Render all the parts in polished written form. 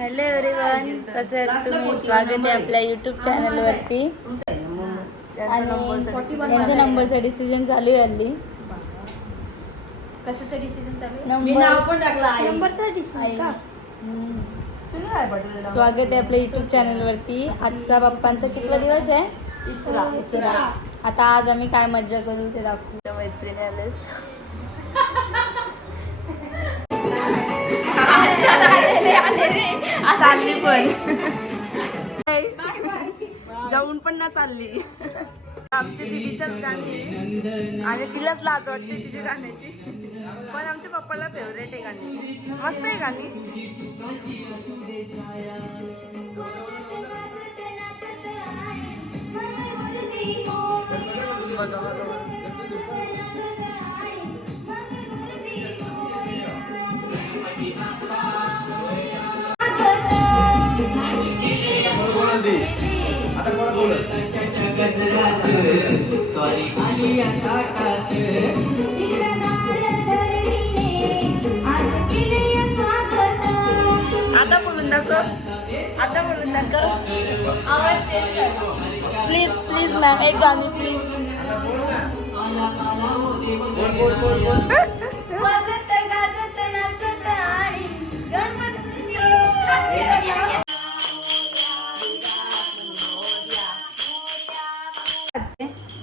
Hello everyone, कसं आहे तुम्ही? स्वागत आहे आपल्या यूट्यूब चॅनलवरती. आणि त्यांचा नंबरचा डिसिजन चालू आहे हल्ली. कशाचं डिसिजन चालू आहे? नंबरचा डिसिजन का? स्वागत आहे आपल्या यूट्यूब चॅनलवरती. आजचा बाप्पांचा कितवा दिवस आहे? तिसरा. आता आज आम्ही काय मज्जा करू ते दाखवू. मैत्रिणी आले चालली पण जाऊन पण ना चालली. आमच्या दिदीच्याच गाणी आणि तिलाच लाज वाटते तिच्या गाण्याची, पण आमच्या पप्पाला फेवरेट आहे गाणी. मस्त आहे गाणी. आता बोलून दाखव, आता बोलून दाखव. प्लीज प्लीज मॅम, एक गाणी प्लीज.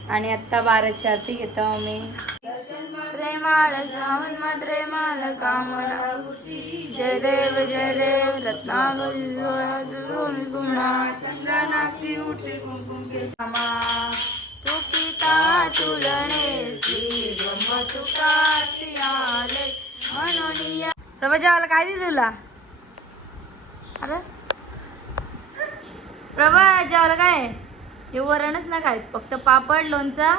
आणि आता 12ची आरती घेतो आम्ही. प्रेमाळ श्रावण मात्रे माल कामना, जय देव रत्नागरी गुमणा, चंदनाची उठली कुंकुम केसमा, तुकिता तुलणे श्री ब्रह्म तुका आले म्हणून. प्रभा जेवायला काय दिलं तुला? अरे प्रभा जेवायला काय? हे वरणच ना काय, फक्त पापड लोणचा.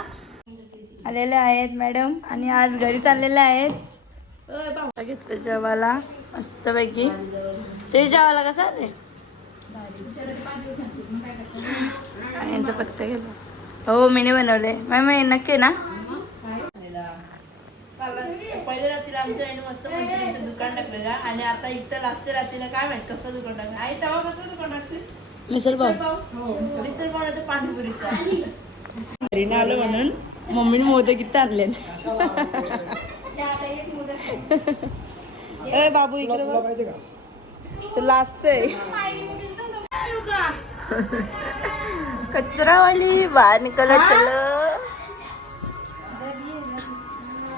आलेले आहेत मॅडम आणि आज घरी चाललेले आहेत. घेतलं जेवायला मस्तपैकी. ते जेवायला कसं आले आणि यांचा पत्ता गेला. हो मीने बनवले. मॅम नक्की ना? पहिल्या रात्रीला आमच्या आईने मस्त मंचुरियनचं दुकान टाकलेलं आणि आता इथं लास्ट रात्रीला काय माहित कसं दुकान टाकलं. आई तेव्हा कसं दुकान टाकशील? मिसळ पाव. मिसळ पाव तर पाणीपुरीचा. घरी आलो म्हणून मम्मीने मोदक इथं आणले. ए बाबू इकडे तुला असतंय कचरावाली बाहेर निकल चल.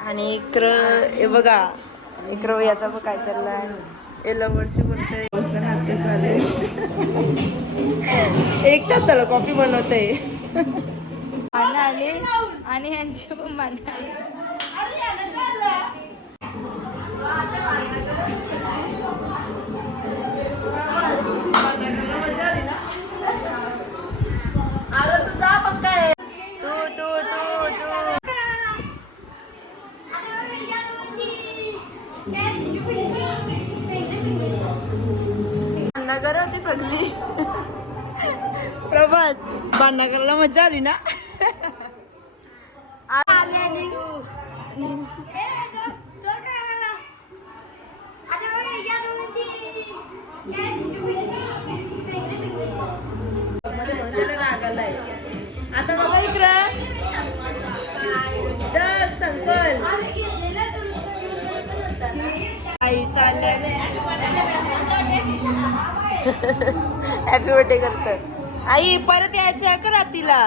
आणि इकडं हे बघा, इकडं याचा बघ काय चाललाय. एला वर्षी बोलतोय एक तास झालं कॉफी बनवते. मान आली आणि यांची पण मान आली. अरे तुझा पक्का आहे. तू तू तू तू भांडणं करत होती सगळी. प्रभात भांडणं करायला मजा आली ना? आता बघा इकडं संकल हॅपी बर्थडे करत. आई परत यायचं आहे का रात्रीला?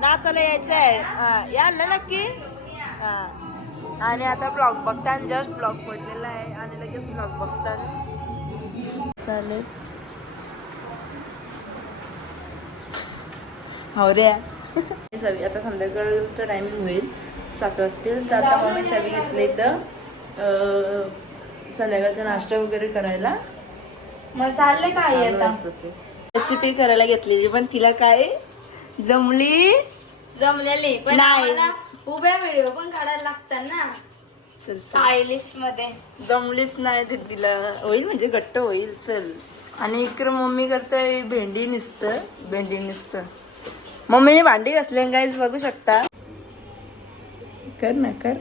नाचायला यायचं आहे. याल ना नक्की. हा आणि आता ब्लॉग बघता, जस्ट ब्लॉग पडलेला आहे आणि लगेच ब्लॉग बघतात. चालेल हो रे. सवी आता संध्याकाळचं टायमिंग होईल 7 वाजतील. तर आता मम्मी सवी घेतले इथं संध्याकाळचा नाश्ता वगैरे करायला. मग चालले काय आता प्रोसेस. रेसिपी करायला घेतलेली पण तिला काय जमलेली पण आम्हाला उभ्या व्हिडिओ पण काढायला लागतात ना स्टायलिश मध्ये. जमलीच नाही ते तिला. होईल म्हणजे घट्ट होईल. चल. आणि इकडं मम्मी करते भेंडी नुसतं. मम्मीने भांडी घासले गाईज बघू शकता. कर ना कर.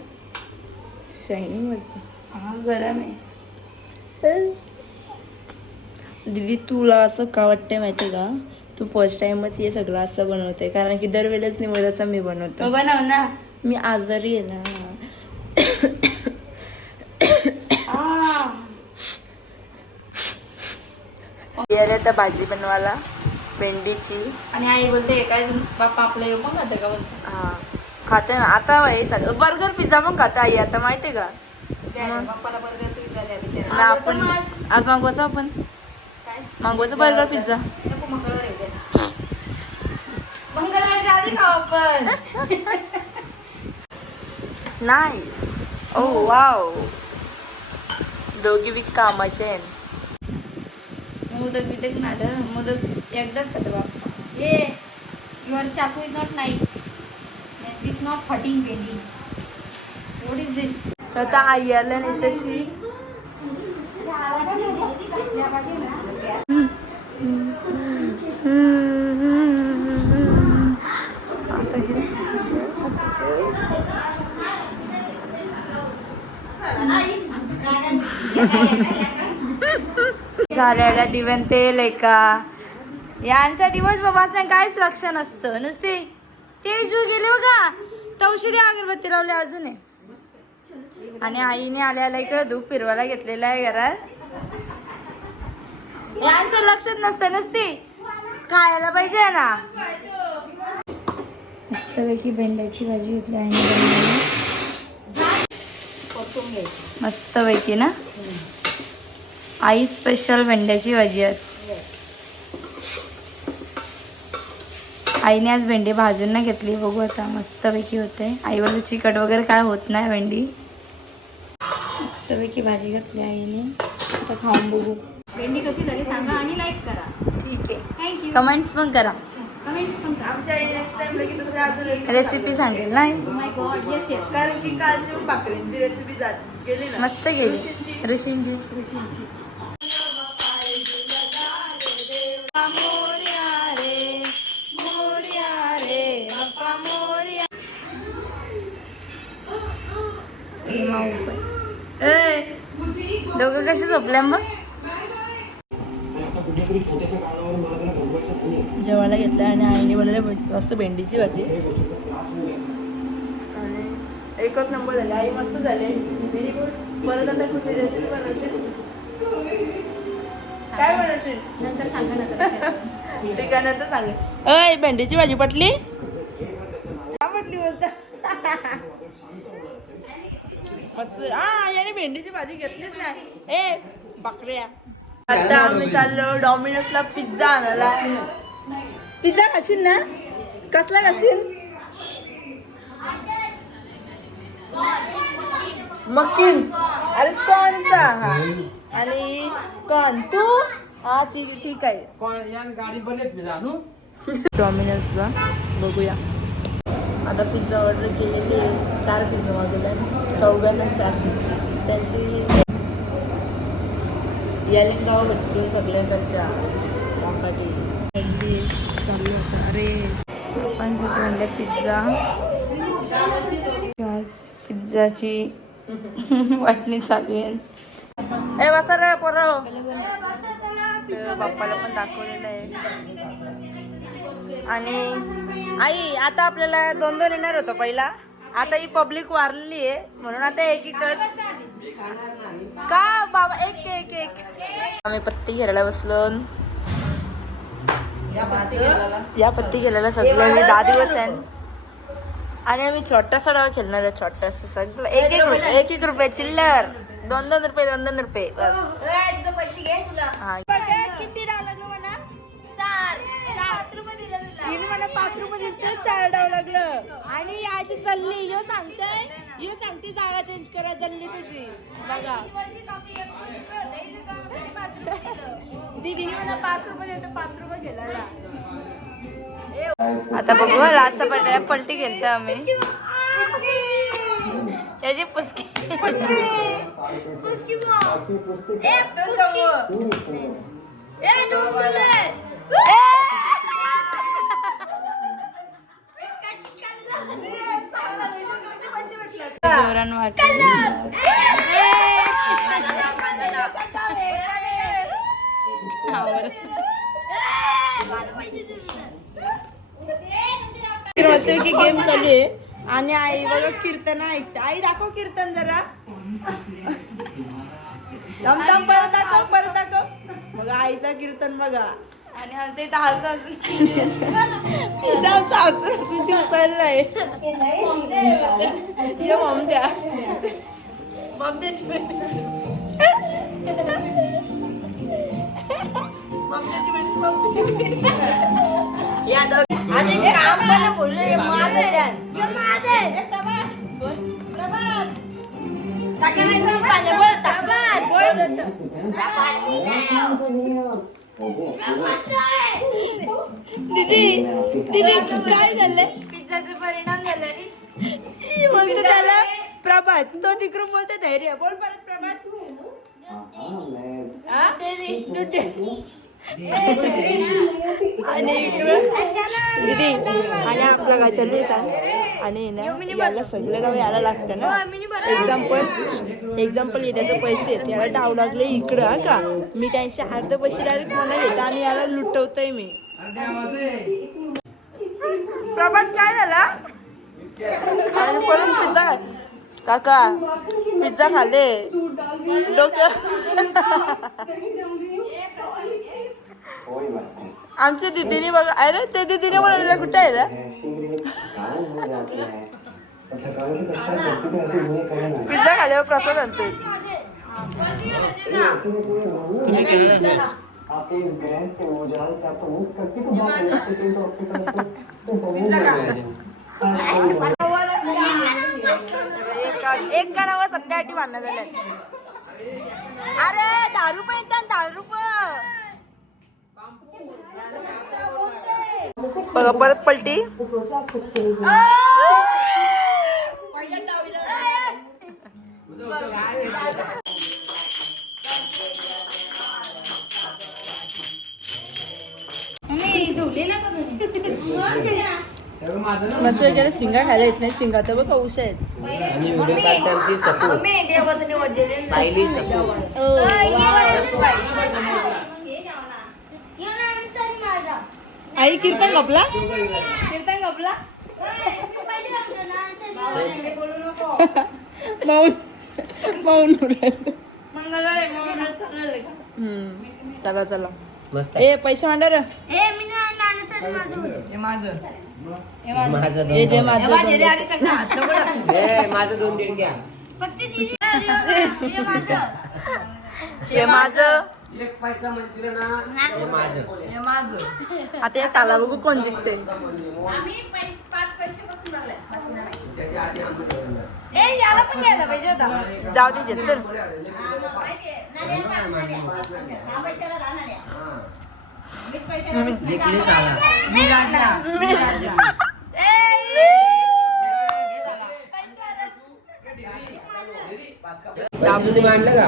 शायनिंग मध्ये. हा गरम आहे. दीदी तुला असं का वाटतंय माहिती का, तू फर्स्ट टाइमच हे सगळं असं बनवते, कारण की दरवेळेस निवडाचा मी बनवतो. बनव ना. मी आजारी आहे ना. आता भाजी बनवायला भेंडीची. आणि आई बोलते काय बाप्पा आपलं येऊ पण खाते का बोलते. हा खाते ना आता. हे सगळं बर्गर पिझ्झा पण खाते आई आता, माहितीये का. बाप्पाला बर्गर पिझ्झा द्या बिचारा. आपण आज मागवायचं, आपण मागवायचं बर्गर पिझ्झा. मंगळवारच्या आधी खाऊ आपण. नाईस. ओ वाव, दोघी बी कामाचे आहे. मोदक बिदक ना द मोदक एकदाच खातो बाप्पा. ए युअर चाकू is not nice, this not fitting bending. What is this. आता आई आल्या नाही तशी. झालेल्या दिव्यान तेल आहे का यांचा दिवस बाबा काहीच लक्ष नसतं, नुसते तेज गेले बघा. तवशिरी अगरबत्ती लावली अजून आहे. आणि आईने आल्याला इकडे धूप फिरवायला घेतलेला आहे घरात. यांचं लक्षच नसतं, नुसती खायला पाहिजे ना. मस्तपैकी भेंड्याची भाजी घेतली आहे मस्तपैकी ना. आई स्पेशल भेंड्याची भाजी आज. आईने आज भेंडी भाजून ना घेतली, बघू आता मस्तपैकी होते. आईवाला चिकट वगैरे काय होत नाही. भेंडी मस्तपैकी भाजी घातली आईने, आता खाऊन बघू. भेंडी कशी झाली सांगा आणि लाईक करा. ठीक आहे, थँक्यू. कमेंट्स पण करा. कमेंट्स पण करा. आमच्या नेक्स्ट टाइम लगी दुसऱ्या अजून रेसिपी सांगेल नाही. माय गॉड, येस येस. कारण की कालची भाकरींची रेसिपी गेली ना, मस्त गेली. ऋषींची दोघं कशी झोपल्या मग. जेवायला घेतलं आणि आईने बनवले मस्त भेंडीची भाजी. आणि एकच नंबर झाले. आई मस्त झाले. परत आता कुठली रेसिपी बनवशील, काय बनवशील नंतर सांगा ना. ठीक आहे, नंतर सांगेल. अय भेंडीची भाजी पटली का पटली बोलता. मस्त. हा याने भेंडीची भाजी घेतलीच नाही. ए बकऱ्या. आता आम्ही चाललो डॉमिनोजला पिझ्झा आणायला. पिझ्झा खाशील ना. कसला खाशील. मकीन. अरे कॉर्नचा. हा आणि कॉर्न तू. हा ठीक आहे. डॉमिनोजला बघूया. आता पिझ्झा ऑर्डर केलेली आहे. 4 पिझ्झा मागवला, चौघांना 4. त्यांची यायला गाव भेटतील सगळ्यांकडच्या मोकाटी चालू होता. अरे पण म्हणलं पिझ्झा. पिझ्झाची वाटणी चालू आहे. ए बसा रे पोरं. बाप्पाला पण दाखवलेलं आहे. आणि आई आता आपल्याला 2-2 येणार होतं पहिला. आता ही पब्लिक वारलेली आहे म्हणून आता एकीकच का बाबा. एक आम्ही पत्ती घ्यायला बसलो. या पत्ती घ्यायला सगळं 10 दिवस आहे. आणि आम्ही छोटासा डाव खेळणार आहे. छोटासा सगळं 1-1 रुपये चिल्लर. 2-2 रुपये 2-2 रुपये बस. हा किती डाव लागलं म्हणा. 4 रुपये दिले मला. 5 रुपये दिले, 4 डाव लागलं. आणि याची चालली यो सांगते जागा चेंज करा जल्ली तुझी. बघा दीदी मला 5 रुपये देतो. 5 रुपये गेला. आता बघू लास्ट पलटी घेतो आम्ही. त्याची पुसकी जोरान वाटत. मस्तपैकी गेम चालू आहे आणि आई बघा कीर्तन ऐकते. आई दाखव कीर्तन जरा. परत दाखव. बघा आईचा कीर्तन बघा. आणि आमचं इथं हसू हसून चाललंय ममत्या दीदी काय झालंय? पिझ्झाचे परिणाम झाले. बोलते त्याला प्रभात. तो तिकडून बोलते धैर्य. बोल परत प्रभात. आणि इकडं दीदी आणि आपलं काय चाललंय सांग. आणि ना याला सगळं नाव यायला लागतं ना. एक्झाम्पल येण्याचे पैसे त्याला डाव लागले इकडं हा का. मी त्यांचे अर्ध पैसे डायरेक्ट मला घेतो आणि याला लुटवतोय मी. प्रभात काय झाला? आणि परत पिझ्झा काका पिझ्झा खाल्ले डोक्यावर. आमच्या दीदीने बघा. अरे ते दीदीने बोलायला कुठे आहे रे? पिझ्झा खाल्ल्यावर प्रसाद आणतोय. एक कानावर सध्या भांडणं झाल्या. अरे 10 रुपये येतात 10 रुपये. बघा परत पलटी. मस्त वगैरे शिंगा खायला येत नाही. शिंगा तर बघ कौश आहेत. आई कीर्तन गपला. चला चला. ए पैसे मांडा रे. माझं 2 दिडक्या. हे माझं. एक पैसा म्हणजे ना हे माझं. आता हे सांगा बघू कोण जिंकते. याला पण घ्यायला पाहिजे होता. जाऊ दे चल. मांडलं का?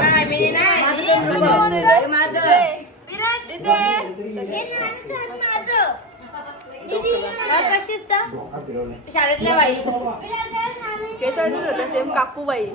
शाळेतल्या बाई होता सेम काकूबाई.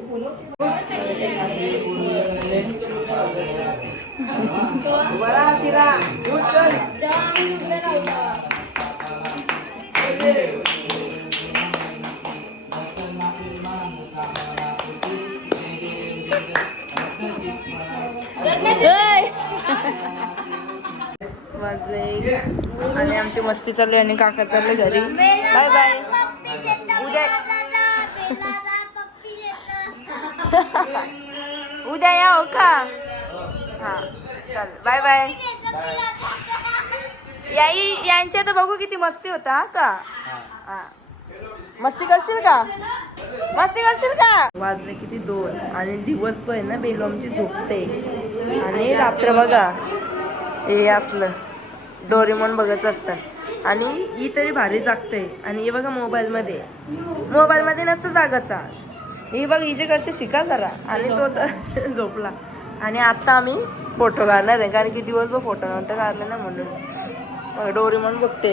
वाजले आणि आमची मस्ती चालली आणि काका चालले घरी. Bye bye. उद्या या हो का. हा चल बाय बाय. यांच्या तर बघू किती मस्ती होता हा का. हा मस्ती करशील का. वाजले किती 2 आणि दिवसभर ना बेलू आमची झोपते आणि रात्र बघा हे असलं डोरेमॉन बघत असतात आणि ही तरी भारी जागते. आणि हे बघा मोबाईलमध्ये नसतं जागाचा. ही बघ हिचे कडचे शिका करा. आणि तो तर झोपला. आणि आता आम्ही फोटो काढणार आहे कारण की दिवसभर फोटो नव्हता काढला ना म्हणून. डोरेमॉन बघते.